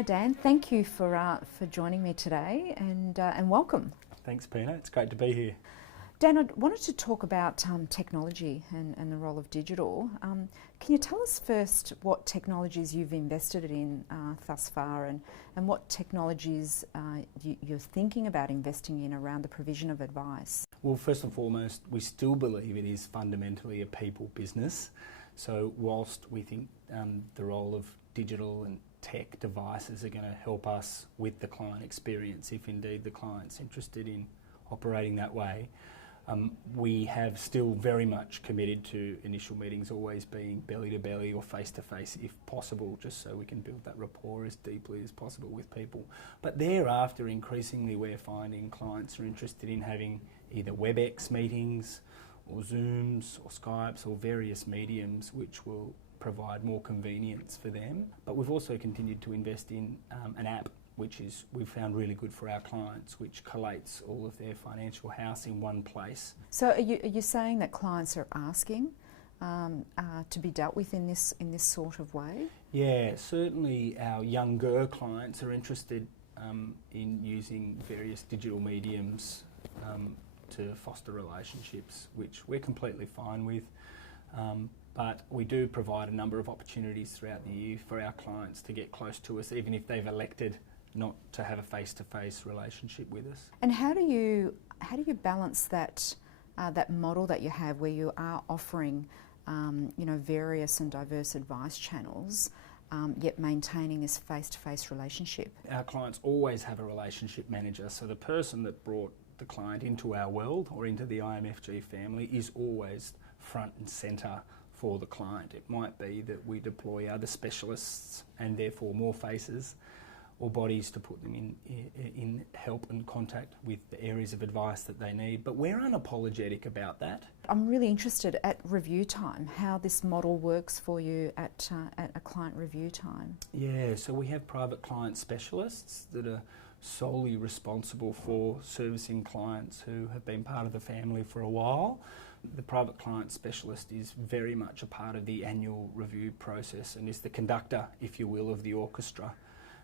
Hi Dan, thank you for joining me today and welcome. Thanks, Pina. It's great to be here. Dan, I wanted to talk about technology and the role of digital. Can you tell us first what technologies you've invested in thus far and what technologies you're thinking about investing in around the provision of advice? Well, first and foremost, we still believe it is fundamentally a people business. So whilst we think the role of digital and tech devices are going to help us with the client experience, if indeed the client's interested in operating that way, we have still very much committed to initial meetings always being belly to belly or face to face if possible, just so we can build that rapport as deeply as possible with people. But thereafter, increasingly we're finding clients are interested in having either WebEx meetings or Zooms or Skypes or various mediums which will provide more convenience for them. But we've also continued to invest in an app which we've found really good for our clients, which collates all of their financial house in one place. So are you saying that clients are asking to be dealt with in this sort of way? Yeah, certainly our younger clients are interested in using various digital mediums to foster relationships, which we're completely fine with. But we do provide a number of opportunities throughout the year for our clients to get close to us, even if they've elected not to have a face-to-face relationship with us. And how do you balance that model that you have, where you are offering various and diverse advice channels, yet maintaining this face-to-face relationship? Our clients always have a relationship manager, so the person that brought the client into our world or into the IMFG family is always front and centre for the client. It might be that we deploy other specialists and therefore more faces or bodies to put them in help and contact with the areas of advice that they need. But we're unapologetic about that. I'm really interested at review time, how this model works for you at a client review time. Yeah, so we have private client specialists that are solely responsible for servicing clients who have been part of the family for a while. The private client specialist is very much a part of the annual review process and is the conductor, if you will, of the orchestra.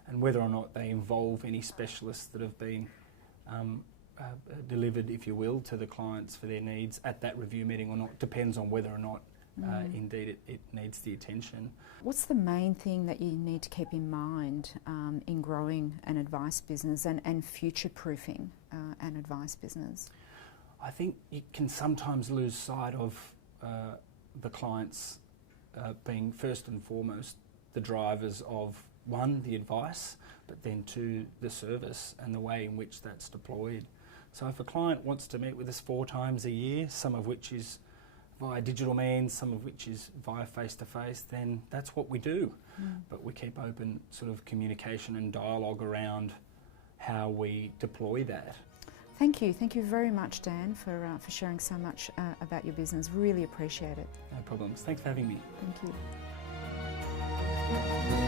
And whether or not they involve any specialists that have been delivered, if you will, to the clients for their needs at that review meeting or not depends on whether or not indeed it needs the attention. What's the main thing that you need to keep in mind in growing an advice business and future-proofing an advice business? I think you can sometimes lose sight of the clients being first and foremost the drivers of, one, the advice, but then two, the service and the way in which that's deployed. So if a client wants to meet with us 4 times a year, some of which is via digital means, some of which is via face-to-face, then that's what we do. But we keep open sort of communication and dialogue around how we deploy that. Thank you very much, Dan, for sharing so much about your business. Really appreciate it. No problems. Thanks for having me. Thank you.